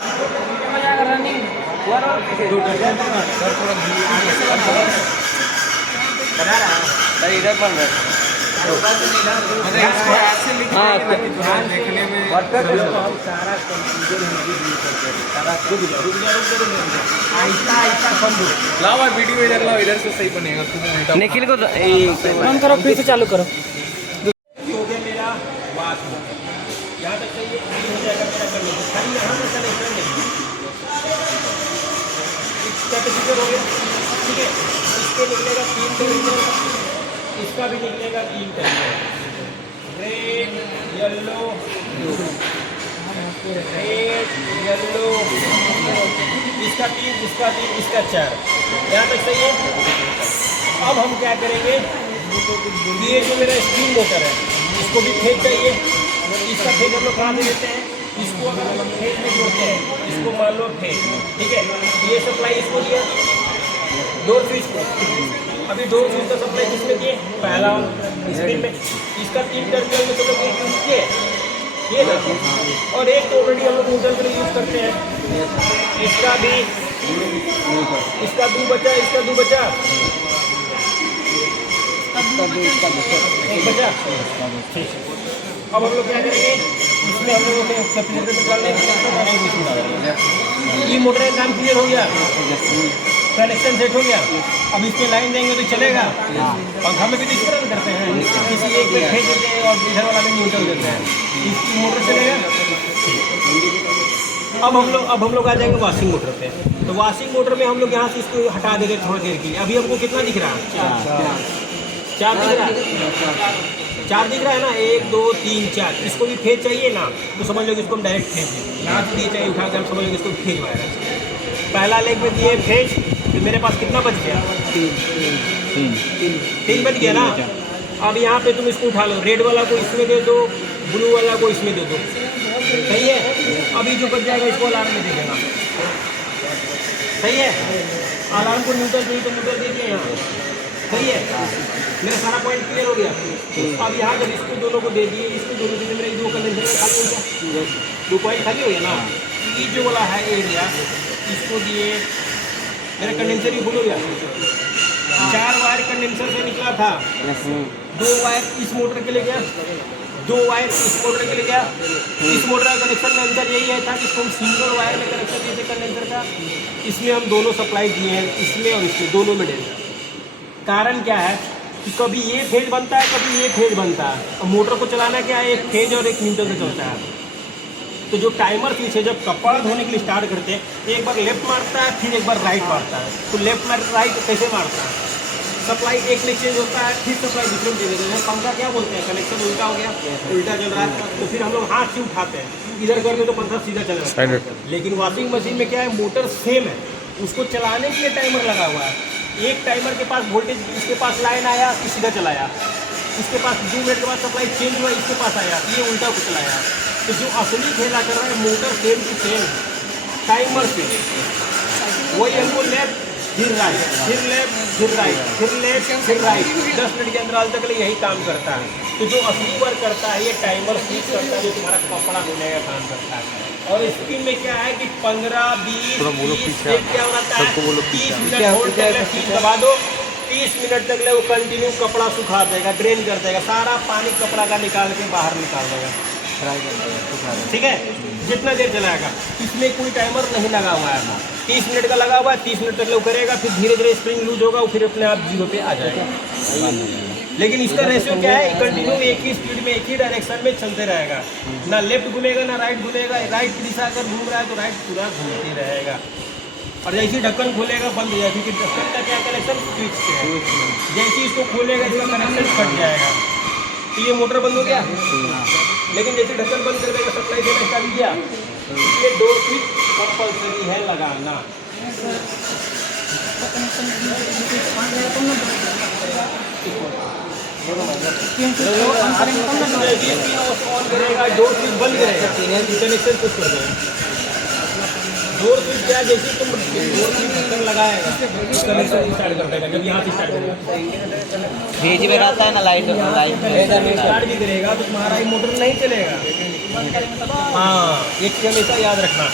Running इधर बन रहा है। लाओ वीडियो इधर लाओ, इधर से सही बनेगा। निखिल को बंद करो, फिर से चालू करो। हो गया मेरा वाश यहाँ तक सही हो जाएगा मेरा करने को, खाली यहाँ से कनेक्शन नहीं कैपेसिटर हो गया। ठीक है, इसके निकलेगा 3 टर्मिनल, इसका भी निकलेगा 3 terminal, red yellow red yellow, इसका 3 इसका 3 इसका 4। यहाँ तक सही है। अब हम क्या करेंगे, ये जो मेरा स्प्रिंग मोटर है इसको भी फेज चाहिए। इसका फेज हम लोग कहाँ से लेते हैं, इसको अगर हम लोग फेज में जोड़ते हैं, इसको मान लो फेज, ठीक है, ये सप्लाई इसको दिया डोर स्विच को। अभी डोर स्विच का सप्लाई किसमें दिए, पहला स्क्रीन में, इसका 3 टर्मिनल में तो लोग एक यूज किए ये ना, और एक तो ऑलरेडी हम लोग न्यूट्रल के लिए यूज करते हैं। इसका भी इसका 2 बचा, इसका 2 बचा, एक बचा। ठीक, अब हम लोग क्या करेंगे, इसमें हम लोगों को कैपेसिटर निकालने ये मोटर का काम क्लियर हो गया, कनेक्शन सेट हो गया। अब इस पे लाइन देंगे तो चलेगा। पंखा में भी तो इस तरह करते हैं, किसी एक पे फेंक देते हैं और इधर वाला में न्यूट्रल देते हैं, इसकी मोटर चलेगा। अब हम लोग आ जाएंगे वॉशिंग मोटर पे। तो वॉशिंग मोटर में हम लोग यहाँ से इसको हटा देंगे थोड़ी देर के लिए। अभी हमको कितना दिख रहा है, 4 दिख रहा है, 4 दिख रहा है ना, 1 2 3 4। इसको भी फेज चाहिए ना, तो समझ लो कि इसको हम डायरेक्ट फेज दें, यहाँ से दिए चाहिए उठा के, हम समझ लो कि इसको फेज वाला। पहला लेग में दिए फेज, तो मेरे पास कितना बच गया, 3 बच गया ना। अब यहाँ पे तुम इसको उठा लो, रेड वाला को इसमें दे दो, ब्लू वाला को इसमें दे दो, सही है। अभी जो बच जाएगा इसको अलार्म में दे देना, सही है। अलार्म को न्यूट्रल चाहिए तो न्यूट्रल दे दिए यहाँ, सही है। मेरा सारा पॉइंट क्लियर हो गया। अब यहाँ जब इसको दोनों को दे दिए, इसको दोनों के लिए मेरा 2 कंडेंसर खाली हो गया, 2 पॉइंट खाली हो गया ना। ये जो वाला है एरिया, इसको दिए, मेरा कंडेंसर ही फुल हो गया। 4 वायर कंडेंसर से निकला था, 2 वायर इस मोटर के लिए गया, 2 वायर इस मोटर के लिए गया। इस मोटर का कनेक्शन में अंदर यही है था कि इसको हम सिंगल वायर में कनेक्शन दिए थे कंडेंसर का, इसमें हम दोनों सप्लाई दिए हैं, इसमें और इसमें दोनों में डेल्टा। कारण क्या है कि कभी ये फेज बनता है, कभी ये फेज बनता है। और मोटर को चलाना क्या है, एक फेज और एक न्यूट्रल से चलता है। तो जो टाइमर स्विच है, जब कपड़ा धोने के लिए स्टार्ट करते हैं, एक बार लेफ्ट मारता है, फिर एक बार राइट मारता है। तो लेफ्ट राइट कैसे मारता है, सप्लाई एक में चेंज होता है, फिर सप्लाई दूसरे में चेंज होता है। पंखा क्या बोलते हैं, कनेक्शन उल्टा हो गया, उल्टा चल रहा है, तो फिर हम लोग हाथ से उठाते हैं, इधर करके तो पंखा सीधा चल रहा है। लेकिन वॉशिंग मशीन में क्या है, मोटर सेम है, उसको चलाने के लिए टाइमर लगा हुआ है। एक टाइमर के पास वोल्टेज, इसके पास लाइन आया तो सीधा चलाया, इसके पास 2 मिनट के बाद सप्लाई चेंज हुआ, इसके पास आया, ये उल्टा को चलाया। तो जो असली खेला कर रहा है motor same to same timer से, वही हमको लेफ्ट फिर राइट, फिर लेफ्ट फिर राइट, फिर लेफ्ट फिर राइट, 10 मिनट के अंतराल तक यही काम करता है। तो जो असली वर्क करता है ये टाइमर स्विच करता है, जो तुम्हारा कपड़ा धोने का काम करता है। और स्क्रीन में क्या है कि 15 20 क्या होता है, 30 मिनट होल्ड कर ले, स्विच दबा दो, 30 मिनट तक ले वो कंटिन्यू कपड़ा सुखा देगा, ड्रेन कर देगा, सारा पानी कपड़ा का निकाल के बाहर निकाल देगा, ठीक है। जितना देर चलाएगा, इसमें कोई टाइमर नहीं लगा हुआ है, 30 मिनट का लगा हुआ है, 30 मिनट तक वो करेगा, फिर धीरे धीरे स्प्रिंग लूज होगा, फिर अपने आप 0 पे आ जाएगा। लेकिन इसका रेशियो क्या है, कंटिन्यू एक ही स्पीड में एक ही डायरेक्शन में चलते रहेगा, ना लेफ्ट घूमेगा ना राइट घूमेगा। राइट की दिशा अगर घूम रहा है तो राइट पूरा घूमते रहेगा। और जैसे ही ढक्कन खोलेगा बंद हो जाएगा, क्योंकि ढक्कन का क्या कनेक्शन स्विच से है, जैसे ही इसको खोलेगा इसका कनेक्शन कट जाएगा, तो ये मोटर बंद हो गया। लेकिन जैसे ढक्कन बंद कर देगा सप्लाई देना स्टार्ट किया, इसलिए डोर स्विच कंपल्सरी है लगाना। ऑन करेगा, डोर स्विच बंद करेगा, कनेक्शन कुछ कर देगा। डोर स्विच क्या, जैसे तुम डोर स्विच ढक्कन लगाएगा कनेक्शन स्टार्ट कर देगा। जब यहाँ से स्टार्ट करेगा भेज में रहता है ना, लाइट स्टार्ट भी करेगा तो तुम्हारा ये मोटर नहीं चलेगा। हाँ, एक चीज हमेशा याद रखना,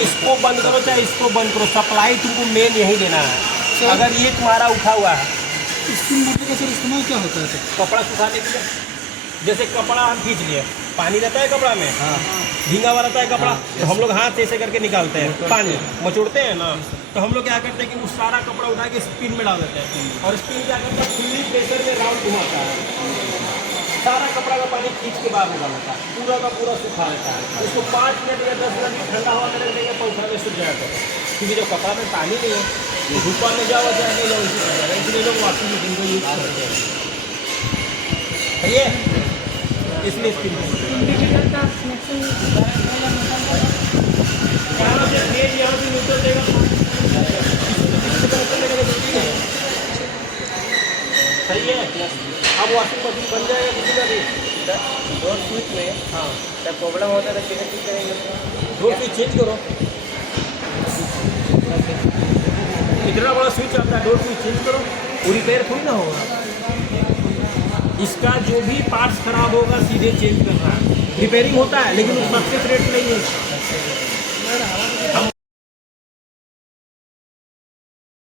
इसको बंद करो चाहे इसको बंद करो, सप्लाई तुमको मेन यही देना है। अगर ये तुम्हारा उठा हुआ है, स्पिन मोटर का सर इस्तेमाल क्या होता है सर? कपड़ा सुखाने के लिए, जैसे कपड़ा हम खींच लिए, पानी रहता है कपड़ा में, भींगा हुआ रहता है कपड़ा, तो हम लोग हाथ से ऐसे करके निकालते हैं, पानी मचोड़ते हैं ना, तो हम लोग क्या करते हैं कि वो सारा कपड़ा उठा के स्पिन में डाल देते हैं, और स्पिन क्या करता है, फुल्ली प्रेशर में राउंड घुमाता है, सारा कपड़ा का पानी खींच के बाहर निकाल लेता है, पूरा का पूरा सुखा लेता है। उसको 5 मिनट या 10 मिनट ठंडा हवा में रख देंगे, पंखा में सूख जाएगा, क्योंकि जब कपड़ा में पानी नहीं है, धूपा में जाओ चाहे नहीं जाओ, इसी हो जाएगा, इसलिए लोग वॉशिंग मशीन को यूज करते हैं। सही है, इसलिए स्पिन यहाँ से तेज, यहाँ से न्यूट्रल देगा, सही है। अब वॉशिंग मशीन बन जाएगा किसी का भी, डोर स्विच में हाँ, जब प्रॉब्लम होता है तो कैसे ठीक करेंगे? डोर स्विच चेंज करो, इतना बड़ा स्विच आता है, डोर स्विच चेंज करो, वो रिपेयर थोड़ी ना होगा। इसका जो भी पार्ट्स खराब होगा सीधे चेंज करना है, रिपेयरिंग होता है लेकिन उस सक्सेस रेट नहीं है।